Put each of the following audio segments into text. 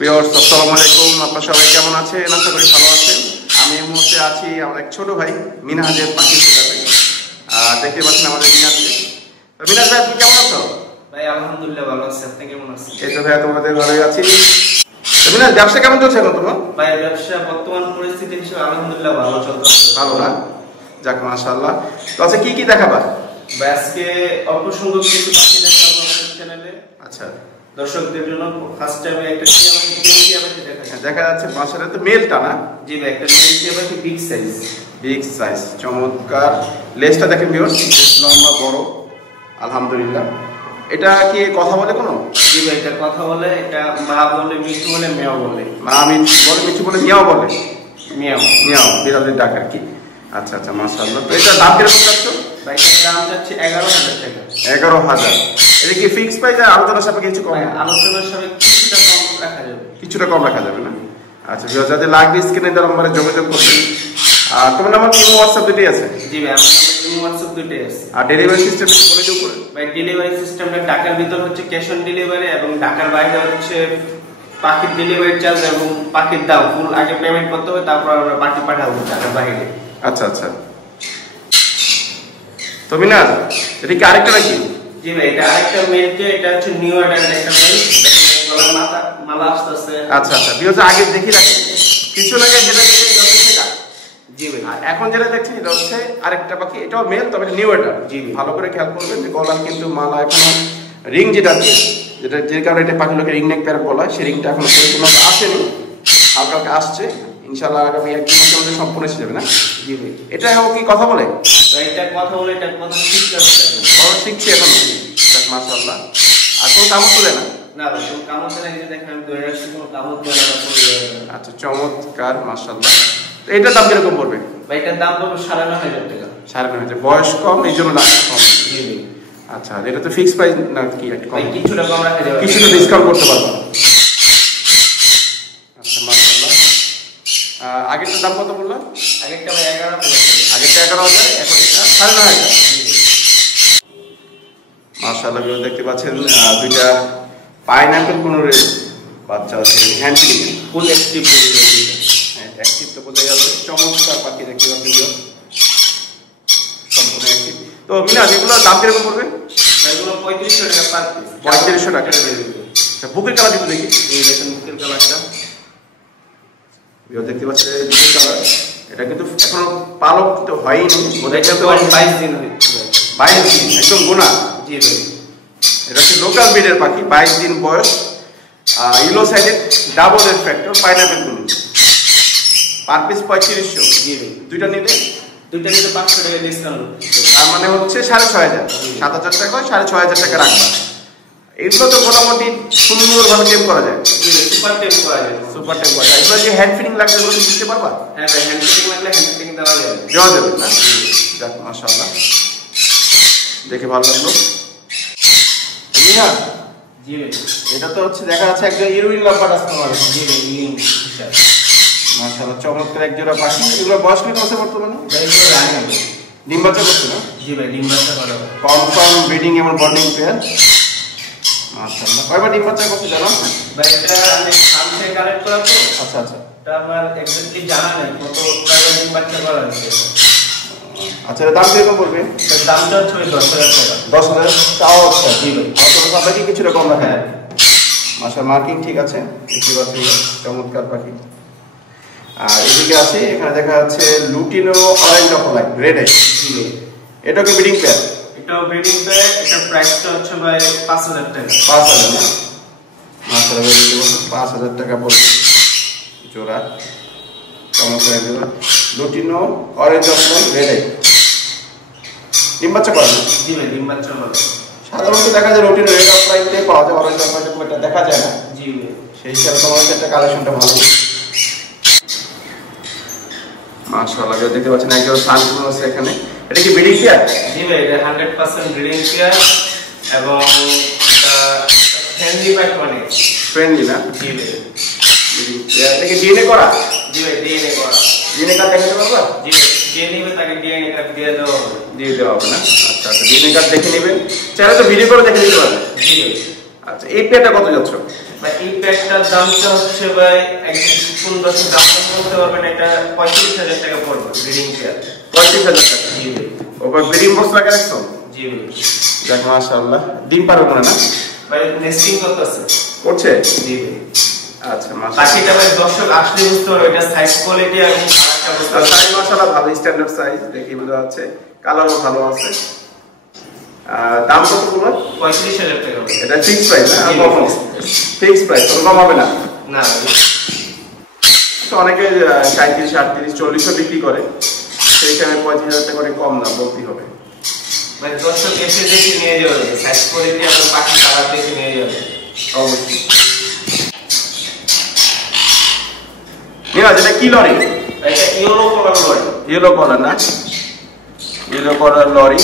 Viewers আসসালামু আলাইকুম, আপনারা সবাই কেমন আছেন? আশা করি ভালো আছেন। আমি এই মুহূর্তে আছি আমার এক ছোট ভাই মিনহাজের পাখির সেটাতে। দেখতে পাচ্ছেন আমাদের মিনহাজকে। তো মিনহাজ ভাই, তুমি কেমন আছো? ভাই আলহামদুলিল্লাহ ভালো আছি, আপনি কেমন আছেন? এই তো ভাই, তোমাদের ভালোই আছি। তো মিনহাজ, ব্যবসা কেমন চলছে এখন তোমার? ভাই ব্যবসা বর্তমান পরিস্থিতি হিসেবে আলহামদুলিল্লাহ ভালো চলছে। ভালো না? যাক মাশাআল্লাহ। তো আচ্ছা, কি কি দেখাবা? ভাই আজকে অল্প সংখ্যক কিছু পাখি দেখাবো আমাদের চ্যানেলে। আচ্ছা, দর্শকদের জন্য ফার্স্ট টাইমে একটা টিয়া পাখি দেখাচ্ছি। দেখা যাচ্ছে বাসাটা তো মেলটা না? জি ভাই, একটা টিয়া পাখি বিগ সাইজ। বিগ সাইজ, চমৎকার। লেজটা দেখেন ভিউয়ার্স, বেশ লম্বা বড় আলহামদুলিল্লাহ। এটা কি কথা বলে কোনো? জি ভাই, এটা কথা বলে, এটা মা বলে, মিঠু বলে, মেয়াও বলে। মা বলে, মিঠু বলে, মিয়াও বলে। মিয়াও মিয়াও বিড়ালের ডাক আর কি। আচ্ছা আচ্ছা, মাশাআল্লাহ। তো এটার দাম কিরকম চাচ্ছ? ভাই এটার দাম চাচ্ছি 11,000 টাকা। 11,000। এটা কি ফিক্স প্রাইস? আলোচনার সাপেক্ষে কিছু কম? আলোচনার সাপেক্ষে কিছুটা কম রাখা যাবে। কিছুটা কম রাখা যাবে না? আচ্ছা, যাদের লাগবে স্ক্রিনে দেওয়া নম্বরে যোগাযোগ করবেন। আর তোমার নাম্বার কি হোয়াটসঅ্যাপ দুটোই আছে? জি ভাই, আমার নাম্বার হোয়াটসঅ্যাপ দুটোই আছে। আর ডেলিভারি সিস্টেম বলে দিও করে। ভাই ডেলিভারি সিস্টেমটা ঢাকার ভিতর হচ্ছে ক্যাশ অন ডেলিভারি, এবং ঢাকার বাইরে হচ্ছে পাখির ডেলিভারি চার্জ এবং পাখির দাম ফুল আগে পেমেন্ট করতে হবে, তারপর আমরা পাখি পাঠাবো ঢাকার বাইরে। আচ্ছা আচ্ছা। তো মিনাজ, এটা কি আরেকটা নাকি? জি ভাই, এটা আরেকটা মেলকে, এটা হচ্ছে নিউ অর্ডার একটা মেল, গলার মালা আসতেছে। আচ্ছা আচ্ছা, বিকজ আগে দেখি রাখি কিছু লাগে যেটা দেখি এটা হচ্ছে সেটা। জি ভাই, আর এখন যেটা দেখছি এটা হচ্ছে আরেকটা পাখি, এটাও মেল, তবে নিউ অর্ডার। জি ভালো করে খেয়াল করবেন যে গলার কিন্তু মালা এখনো রিং যেটা যে কারণে এটা পাখিগুলোকে রিং নেক প্যারট বলা হয়, সেই রিংটা এখনো পরিপূর্ণ আসেনি, হালকা হালকা আসছে। ইনশাআল্লাহ আগামী এক দুই মাসের মধ্যে সম্পূর্ণ এসে যাবে না? জি ভাই, এটা কি কথা বলে? তো এটা কথা বলে, এটা কথা শিখতে হচ্ছে। কথা শিখছি এখন, মাশাআল্লাহ। আর কোনো কামড় তোলে না? না ভাই, কোনো কামড় দেয় না, এই যে দেখেন আমি ধরে রাখছি, কোনো কামড় দেয় না। আচ্ছা, চমৎকার মাশাআল্লাহ। তো এটার দাম কিরকম পড়বে? ভাই এটার দাম পড়বে 9,500 টাকা। 9,500। বয়স কম, এই জন্য দাম কম। জি ভাই। আচ্ছা, এটা তো ফিক্স প্রাইস না কি? একটু কম, কিছুটা কম রাখা যাবে, কিছুটা ডিসকাউন্ট করতে পারবো। আচ্ছা মাশাআল্লাহ। আগেরটার দাম কত বললাম? আগেরটা ভাই 11,000। আগেরটা 11,000, এখন এটা 9,500। মাশাআল্লাহ, দেখতে পাচ্ছেন দুইটা পাইনাপেল কোনোর বাচ্চা আছে, হ্যান্ড ফিডিং, ফুল অ্যাক্টিভ। হ্যাঁ, অ্যাক্টিভ তো বোঝা যাচ্ছে। চমৎকার পাখি দেখতে পাচ্ছেন, সম্পূর্ণ অ্যাক্টিভ। তো মিনাজ, এগুলোর দাম কিরকম পড়বে? এগুলো 3500 টাকা পার পিস। 3500 টাকা। আচ্ছা, বুকের কালার দিতে দেখি। এই দেখেন বুকের কালারটা, দেখতে পাচ্ছেন বুকের কালার। এটা কিন্তু এখনো পালক তো হয়নি, বোধহয় এটা তো 22 দিন হয়েছে। 22 দিন একদম গোনা। জি ভাই, এটা হচ্ছে লোকাল ব্রিডের পাখি, 22 দিন বয়স। Yellow sided double red factor pineapple গুলো। Per piece 3500। জি ভাই, দুইটা নিলে? দুইটা নিতে 500 টাকা ডিসকাউন্ট। তার মানে হচ্ছে 6,500। 7,000 টাকা, 6,500 টাকা রাখবা। এগুলো তো মোটামুটি সুন্দরভাবে টেম করা যায়। জি ভাই, সুপার টেম করা যায়। সুপার টেম করা যায়। এগুলো যে হ্যান্ড ফিডিং লাগবে, এগুলো কি দিতে পারবা? হ্যাঁ ভাই, হ্যান্ড ফিটিং লাগলে হ্যান্ড ফিটিং দেওয়া যাবে। দেওয়া যাবে না? যাক মাশাআল্লাহ, দেখে ভালো লাগলো। মিনাজ, জি ভাই, এটা তো হচ্ছে দেখা যাচ্ছে একজন হিরোইন লাভার কাস্টমার। জি ভাই, মাশাআল্লাহ, চমৎকার এক জোড়া পাখি। এগুলো বয়স কি আছে বর্তমানে? ভাই এগুলো রানিং হবে। ডিম বাচ্চা করছে না? জি ভাই, ডিম বাচ্চা করা হবে। কনফার্ম ব্রিডিং এবং বন্ডিং পেয়ার। মাশাআল্লাহ, কয়বার ডিম বাচ্চা করছে জানো? ভাই এটা আমি ফার্ম থেকে কালেক্ট করা তো। আচ্ছা আচ্ছা। এটা আমার এক্স্যাক্টলি জানা নেই কত কয়বার ডিম বাচ্চা করা হয়েছে। আচ্ছা, এর দাম কিরকম পড়বে? এর দামটা হচ্ছে 10,000 টাকা। 10,000 টাও আচ্ছা। জি ভাই, অত আপনাকে কিছুটা কম রাখা হ্যাঁ। যায়। মাশাআল্লাহ, মার্কিং ঠিক আছে, দেখতে পাচ্ছি চমৎকার পাখি। আর এদিকে আছে, এখানে দেখা যাচ্ছে lutino orange of light red eye. জি ভাই, এটা কি ব্রিডিং পেয়ার? এটাও ব্রিডিং পেয়ার। এটা প্রাইসটা হচ্ছে ভাই 5,000 টাকা। 5,000 না? মাশাআল্লাহ, দেখতে পাচ্ছেন 5,000 টাকা পড়বে জোড়া। চমৎকার জোড়া lutino orange of light red I. ডিম বাচ্চা করে না? জি ভাই, ডিম বাচ্চা হবে। সাধারণত দেখা যায় লুটিনো রেড অফ লাইট দিয়ে পাওয়া যায়, অরেঞ্জ অফ লাইট খুব একটা দেখা যায় না। জি ভাই, সেই হিসাবে তোমার একটা কালেকশনটা ভালো। মাশাআল্লাহ, দেখতে পাচ্ছেন একজন সানকুন আছে এখানে। এটা কি ব্রিডিং পেয়ার? জি ভাই, এটা 100% ব্রিডিং পেয়ার এবং ফ্রেন্ডলি বাই মানে ফ্রেন্ডলি না? জি ভাই, ব্রিডিং পেয়ার। এটা কি ডিএনএ করা? জি ভাই, ডিএনএ করা। ডিএনএ কার্ড দেখাতে পারবা? জি ভাই, যে নিবে তাকে ডিএনএ কার্ড দিয়ে দেওয়া হবে। দিয়ে দেওয়া হবে না? আচ্ছা আচ্ছা, ডিএনএ কার্ড দেখে নেবেন, চাইলে তো ভিডিও করে দেখে নিতে পারবেন। জি ভাই, আচ্ছা, এই পেয়ারটা কত যাচ্ছ? ভাই এই প্যাকটার দামটা হচ্ছে ভাই একদম দর্শক দামটা বলতে পারবেন, এটা 35,000 টাকা পড়বে ব্রিডিং পেয়ার। 35,000 টাকা? জি ভাই। ওপর ব্রিডিং বক্স লাগা রাখছো? জি ভাই। দেখ মাশাআল্লাহ, ডিম পারবে না? ভাই নেস্টিং করতেছে। করছে? জি ভাই। আচ্ছা মাশাআল্লাহ। বাকিটা ভাই দর্শক আসলে বুঝতে পারবে এটা সাইজ কোয়ালিটি এবং কালারটা বুঝতে পারবে। সাইজ মাশাআল্লাহ ভালো স্ট্যান্ডার্ড সাইজ দেখি বোঝা যাচ্ছে, কালারও ভালো আছে। দাম কত বললেন? 35,000 টাকা। এটা ফিক্স প্রাইস না? ফিক্স প্রাইস, তো কম হবে না? না। তো অনেকে 37, 38, 40 বিক্রি করে, সেই হিসাবে 35,000 টাকা করে কম না বলতেই হবে। মানে দর্শক এসে দেখে নিয়ে যাবে, সাইজ কোয়ালিটি এবং পাখি কালার দেখে নিয়ে যাবে অবশ্যই। নিরাজ, এটা কি লরি? এটা yellow colour lory. Yellow colour না? Yellow colour lory.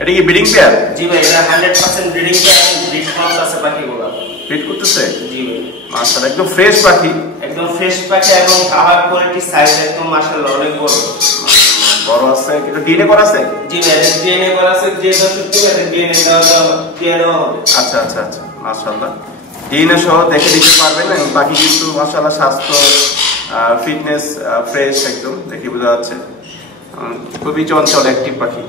এটা কি ব্রিডিং পেয়ার? জি ভাই, এটা 100% ব্রিডিং পেয়ার এবং ব্রিড ক্রস আছে পাখিগুলো। ব্রিড করতেছে? জি ভাই। মাশাআল্লাহ, একদম ফ্রেশ পাখি। একদম ফ্রেশ পাখি এবং কালার কোয়ালিটি সাইজ একদম মাশাআল্লাহ অনেক বড়। বড় আছে, কিন্তু ডিএনএ করা আছে? জি ভাই, ডিএনএ করা আছে, যে দর্শক দেখে ডিএনএ দেওয়া হবে। আচ্ছা আচ্ছা আচ্ছা, মাশাআল্লাহ। ডিএনএ সহ দেখে দিতে পারবেন, এবং পাখি কিন্তু মাশাআল্লাহ স্বাস্থ্য, ফিটনেস ফ্রেশ, একদম দেখে বোঝা যাচ্ছে। খুবই চঞ্চল অ্যাক্টিভ পাখি।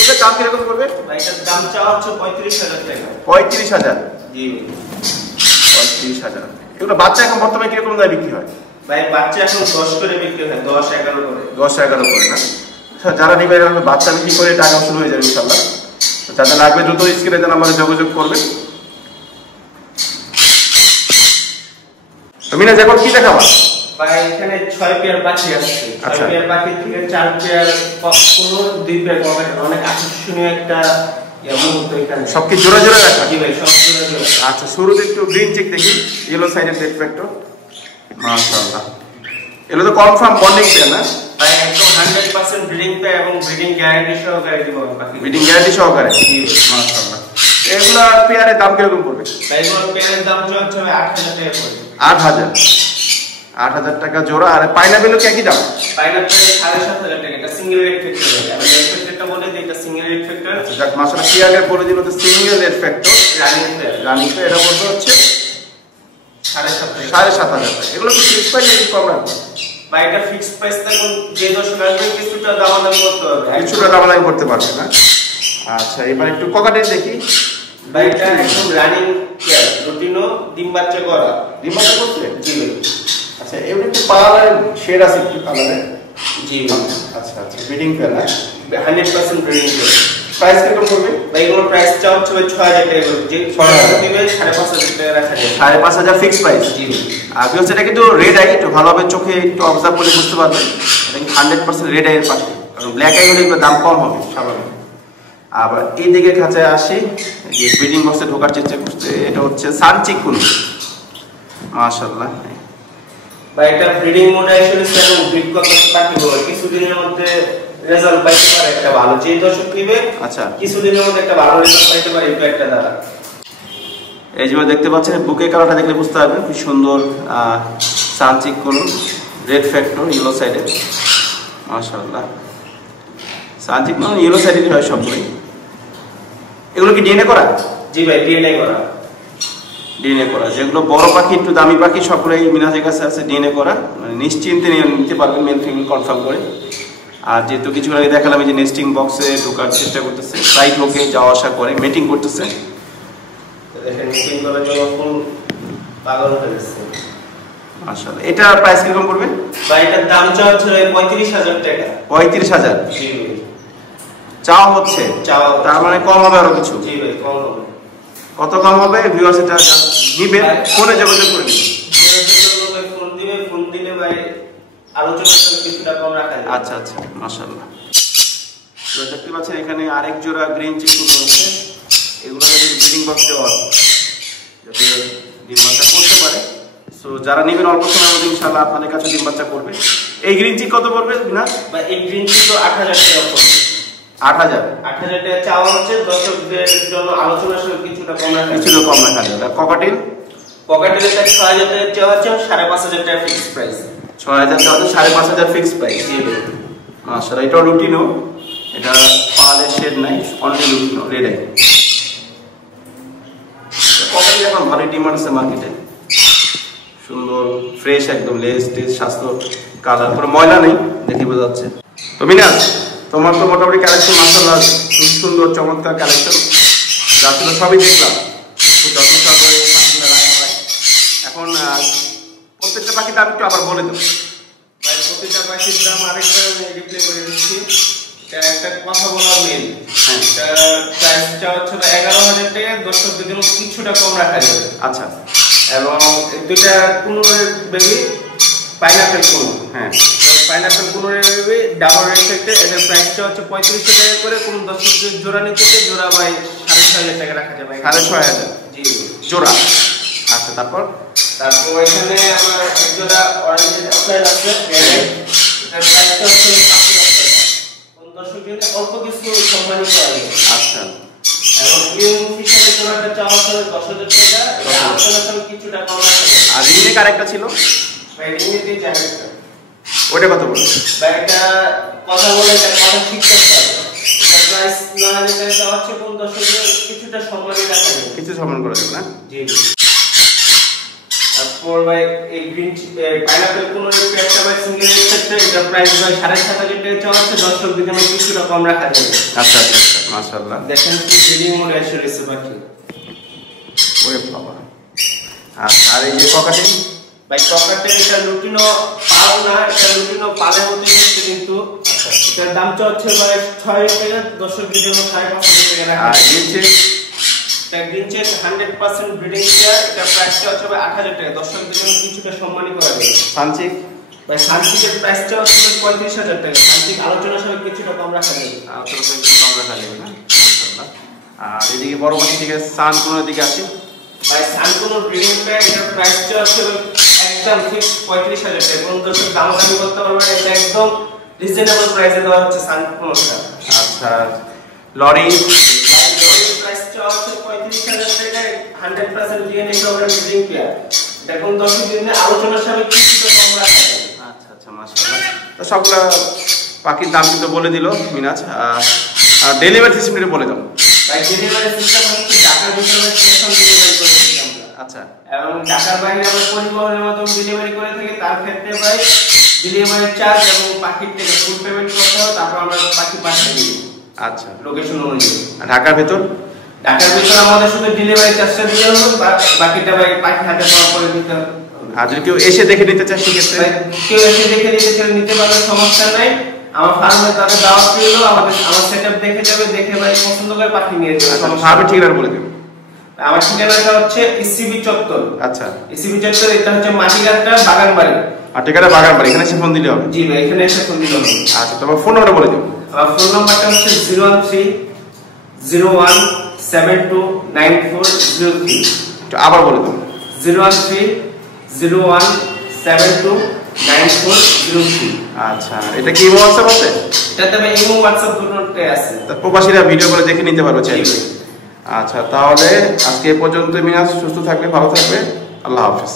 এটার দাম কিরকম পড়বে? ভাই এটার দাম চাওয়া হচ্ছে 35,000 টাকা। 35,000? জি ভাই। 35,000। এগুলো বাচ্চা এখন বর্তমানে কিরকম দামে বিক্রি হয়? ভাই বাচ্চা এখন 10 করে বিক্রি হয়, 10-11 করে। 10-11 করে না? যারা নিবে এরকম বাচ্চা বিক্রি করে টাকা শুরু হয়ে যাবে ইনশাআল্লাহ। যাদের লাগবে দ্রুত স্ক্রিনে দেন আমাদের যোগাযোগ করবেন। মিনাজ, এখন কি দেখাবো? ভাই এখানে 6 পেয়ার পাখি আছে। 6 পেয়ার পাখি থেকে 4 পেয়ার কোনো 2 পেয়ার কমেন্ট, অনেক আকর্ষণীয় একটা মুহূর্ত এখানে। সব কি জোড়া জোড়া রাখা? জি ভাই, সব জোড়া জোড়া। আচ্ছা, শুরুতে একটু গ্রিন চেক দেখি, ইয়েলো সাইডের রেড ফ্যাক্টর। মাশাআল্লাহ, এগুলো তো কনফার্ম বন্ডিং পেয়ার না? ভাই একদম 100% ব্রিডিং পেয়ার এবং ব্রিডিং গ্যারান্টি সহকারে দিব পাখি। ব্রিডিং গ্যারান্টি সহকারে? জি মাশাআল্লাহ। এগুলা পেয়ারের দাম কিরকম পড়বে? ভাই এগুলো পেয়ারের দাম চলছে 8,000 টাকা পড়বে। 8,000? 8,000 টাকা জোড়া। আর পাইনাপেলও কি একই দাম? পাইনাপেল 7,500 টাকা। এটা সিঙ্গেল রেড ফ্যাক্টর। আমি রেড ফ্যাক্টরটা বলে দিই, এটা সিঙ্গেল রেড ফ্যাক্টর। যাক মাশাআল্লাহ, ক্লিয়ার বলে দিল তো single red factor running pair. Running pair, এটা বলতে হচ্ছে 7,500 7,500 টাকা। এগুলো কি ফিক্স প্রাইস নাকি কম রাখবে? ভাই এটা ফিক্সড প্রাইস থাকুন, যে দর্শক আসবে কিছুটা দামাদামি করতে হবে, কিছুটা দামাদামি করতে পারবে না? আচ্ছা, এবার একটু ককাটেল দেখি। ভাই এটা একদম রানিং পেয়ার, রুটিনো ডিম বাচ্চা করা। ডিম বাচ্চা করছে? জি ভাই। আচ্ছা, এমনি একটু কালারের শেড আছে, একটু কালারে। জি ভাই। আচ্ছা আচ্ছা, ব্রিডিং পেয়ার না? 100% ব্রিডিং পেয়ার। প্রাইস কিরকম পড়বে? ভাই এগুলোর প্রাইস চাও হচ্ছে 6,000 টাকা করে। যে 6,000 দিবে 5,500 টাকা রাখা যাবে। 5,500 ফিক্স প্রাইস? জি ভাই। আর বিকজ এটা কিন্তু রেড আই, একটু ভালোভাবে চোখে একটু অবজার্ভ করলে বুঝতে পারবেন এটা কিন্তু 100% রেড আইয়ের পাখি। কারণ ব্ল্যাক আই হলে দাম কম হবে স্বাভাবিক। আবার এই দিকে খাঁচায় আসি, যে ব্রিডিং বক্সে ঢোকার চেষ্টা করছে, এটা হচ্ছে সানচিকুন। মাশাআল্লাহ। ভাই এটা ব্রিডিং মোড আসলে সেরকম ব্রিড করতে পাখি বলে কিছুদিনের মধ্যে রেজাল্ট পাইতে পারে একটা ভালো। যে দর্শক নিবে আচ্ছা, কিছুদিনের মধ্যে একটা ভালো রেজাল্ট পাইতে পারে এটা একটা দাদা। এই যে দেখতে পাচ্ছেন, বুকে কালারটা দেখলে বুঝতে পারবেন কি সুন্দর সানচিকুন রেড ফ্যাক্টর ইয়েলো সাইডে। মাশাআল্লাহ, সানচিকুন ইয়েলো সাইডেরই হয় সবগুলোই। এগুলো কি ডিএনএ করা? জি ভাই, ডিএনএ করা। ডিএনএ করা, যেগুলো বড় পাখি একটু দামি পাখি সবগুলোই মিনাজের কাছে আছে ডিএনএ করা, মানে নিশ্চিন্তে নিতে পারবেন মেল ফিমেল কনফার্ম করে। আর যেহেতু কিছু আগে দেখালাম যে নেস্টিং বক্সে ঢোকার চেষ্টা করতেছে, সাইড হোকে যাওয়া আসা করে মেটিং করতেছে। দেখেন মিটিং করার জন্য ফুল পাগল হয়ে গেছে। মাশাআল্লাহ, এটা প্রাইস কিরকম পড়বে? ভাই এটার দাম চাওয়া হচ্ছে 35,000 টাকা। 35,000? জি ভাই। চাওয়া হচ্ছে? চাওয়া, তার মানে কম হবে আরো কিছু? জি ভাই, কম হবে। কত কম হবে? ভিউয়ার্স এটা নিবে ফোনে যোগাযোগ করে নিবে। ফোন দিবে, ফোন দিলে ভাই আলোচনা করে কিছুটা কম রাখা যাবে। আচ্ছা আচ্ছা, মাশাআল্লাহ। তো দেখতে পাচ্ছেন এখানে আরেক জোড়া গ্রিন চিকুন রয়েছে। এগুলো যদি ব্রিডিং বক্সে দেওয়া হয় যাতে ডিম বাচ্চা করতে পারে। সো যারা নেবেন অল্প সময়ের মধ্যে ইনশাআল্লাহ আপনাদের কাছে ডিম বাচ্চা করবে। এই গ্রিন চিক কত পড়বে বিনাশ? ভাই এই গ্রিন চিক তো 8,000 টাকা পড়বে। 8,000? 8,000 টাকা চাওয়া হচ্ছে, দর্শকদের জন্য আলোচনার সময় কিছুটা কম রাখা যাবে। কিছুটা কম রাখা যাবে। ককাটেল? পকেটের এটা 6,000 টাকা চাওয়া হচ্ছে, 5,500 টাকা ফিক্সড প্রাইস। 6,000 চাওয়া হচ্ছে, 5,500 ফিক্স প্রাইস। জি ভাই। মাশাআল্লাহ, এটা রুটিনো, এটা পালের শেড নাই, অনলি রুটিনো রেড আই। ককাটেল এখন ভালোই ডিমান্ড আছে মার্কেটে। সুন্দর ফ্রেশ একদম, লেস টেস স্বাস্থ্য কালার, কোনো ময়লা নেই, দেখে বোঝা যাচ্ছে। তো মিনাজ, তোমার তো মোটামুটি কালেকশন মাশাআল্লাহ খুব সুন্দর চমৎকার কালেকশন, যা ছিল সবই দেখলাম, খুব যত্ন সহকারে পাখিগুলো রাখা হয়। এখন প্রত্যেকটা পাখির দাম একটু আবার বলে দেবো। ভাই প্রতিটা পাখির দাম আরেকবার আমি রিপ্লে করে দিচ্ছি। এটা একটা কথা বলার মেল, হ্যাঁ, এটা প্রাইসটা হচ্ছে 11,000 টাকা, দর্শকদের জন্য কিছুটা কম রাখা যাবে। আচ্ছা, এবং দুইটা কুনুরের বেবি পাইনাপেল কুনুর, হ্যাঁ পাইনাপেল কুনুরের বেবি ডাবল রেসপেক্টে, এটার প্রাইসটা হচ্ছে 3500 টাকা করে। কোন দর্শক জোড়া নিতে জোড়া ভাই 6,500 টাকা রাখা যাবে। 6,500 জি জোড়া। আচ্ছা, তারপর এখানে আমার এক জোড়া অরেঞ্জ অফলাইন আছে, এটার প্রাইসটা হচ্ছে 5,000 টাকা। কোন দর্শক যদি অল্প কিছু সম্মানী পাবে। আচ্ছা, এবং ইউন ফিশারে জোড়াটা চাওয়া হচ্ছে 10,000 টাকা, এটা আলোচনা করে কিছুটা কম রাখা যাবে। আর রিংনেক আরেকটা ছিল, ভাই রিংনেক দিয়ে যাবে ওটা কত বলছো? ভাই এটা কথা বলে এটা কথা ঠিক করতে হবে। এটা প্রাইস 9,000 টাকা চাওয়া হচ্ছে, কোন দর্শকদের কিছুটা সম্মানী রাখা যাবে, কিছু সম্মান করে দেবে না? জি। তারপর ভাই এই গ্রিন পাইনাপেল কোন একটা ভাই সিঙ্গেল সেক্টর, এটা প্রাইস ভাই 7,500 টাকা চাওয়া হচ্ছে, দর্শকদের জন্য কিছুটা কম রাখা যাবে। আচ্ছা আচ্ছা আচ্ছা, মাশাআল্লাহ। দেখেন কি ব্রিডিং মোড এসে রয়েছে বাকি। ওরে বাবা। আচ্ছা, আর এই যে ককাটেল, ভাই ককাটেল এটা লুটিনো পাল না, এটা লুটিনো পালের মতো হচ্ছে, কিন্তু আচ্ছা, এটার দামটা হচ্ছে ভাই 6,000 টাকা, দর্শকদের জন্য 5,500 টাকা রাখা আর যাবে। এই যে এটা গ্রিন চেক 100% ব্রিডিং পেয়ার, এটা প্রাইসটা হচ্ছে ভাই 8,000 টাকা, দর্শকদের জন্য কিছুটা সম্মানী করা যাবে। সানচিক, ভাই সানচিকের প্রাইসটা হচ্ছে 35,000 টাকা, সানচিক আলোচনা সবাই কিছুটা কম রাখা যাবে। আচ্ছা, কম রাখা যাবে না? মাশাআল্লাহ। আর এদিকে বড় পাখি থেকে সান কোন দিকে আসে? ভাই সানকুনো ব্রিডিং পেয়ার, এটার প্রাইসটা হচ্ছে একদম ফিক্স 35,000 টাকা, কোন দর্শক দামাদামি করতে পারবে না, এটা একদম রিজনেবল প্রাইসে দেওয়া হচ্ছে সানকুনোটা। আচ্ছা, লরি, প্রাইসটা হচ্ছে 35,000 টাকা, 100% ডিএনএ কভারেজ ব্রিডিং পেয়ার, এটা কোন দর্শক দিনে আলোচনা সবাই কিছুটা কম রাখা যাবে। আচ্ছা আচ্ছা, মাশাআল্লাহ। তো সবগুলা পাখির দাম কিন্তু বলে দিল মিনাজ। আর ডেলিভারি সিস্টেমটা বলে দাও। ভাই ডেলিভারি সিস্টেম হচ্ছে ঢাকার ভিতরে ক্যাশ অন ডেলিভারি করে থাকি আমরা, আচ্ছা, এবং ঢাকার বাইরে আমরা পরিবহনের মাধ্যমে ডেলিভারি করে থাকি। তার ক্ষেত্রে ভাই ডেলিভারি চার্জ এবং পাখির থেকে ফুল পেমেন্ট করতে হবে, তারপর আমরা পাখি পাঠিয়ে দিই আচ্ছা। লোকেশন অনুযায়ী। আর ঢাকার ভেতর? ঢাকার ভিতরে আমাদের শুধু ডেলিভারি চার্জটা দিতে হবে, বাকিটা ভাই পাখি হাতে পাওয়া করে দিতে হবে। আর যদি কেউ এসে দেখে নিতে চায় সেক্ষেত্রে? কেউ এসে দেখে নিতে পারবে, সমস্যা নাই। আমার ফার্মে তাদের দাওয়াত দিল, আমার সেটআপ দেখে যাবে, দেখে ভাই পছন্দ করে পাখি নিয়ে যাবে। ফার্মের ঠিকানা বলে দেব। আমার ঠিকানাটা হচ্ছে ইসিবি চত্বর। আচ্ছা, ইসিবি চত্বর, এটা হচ্ছে মাটিঘাটটা বাগানবাড়ি। আর ঠিকানা বাগানবাড়ি, এখানে এসে ফোন দিলে হবে? জি ভাই, এখানে এসে ফোন দিলে হবে। আচ্ছা, তোমার ফোন নাম্বারটা বলে দেব। আমার ফোন নাম্বারটা হচ্ছে 01301729403। একটু আবার বলে দেব। 01301729403। আচ্ছা, এটা কি হোয়াটসঅ্যাপ আছে? এটাতে ভাই ইমো হোয়াটসঅ্যাপ দুটোতে আছে, তার প্রবাসীরা ভিডিও করে দেখে নিতে পারবে চাইলে। আচ্ছা, তাহলে আজকে এই পর্যন্ত মিনাজ, সুস্থ থাকবে, ভালো থাকবে, আল্লাহ হাফেজ।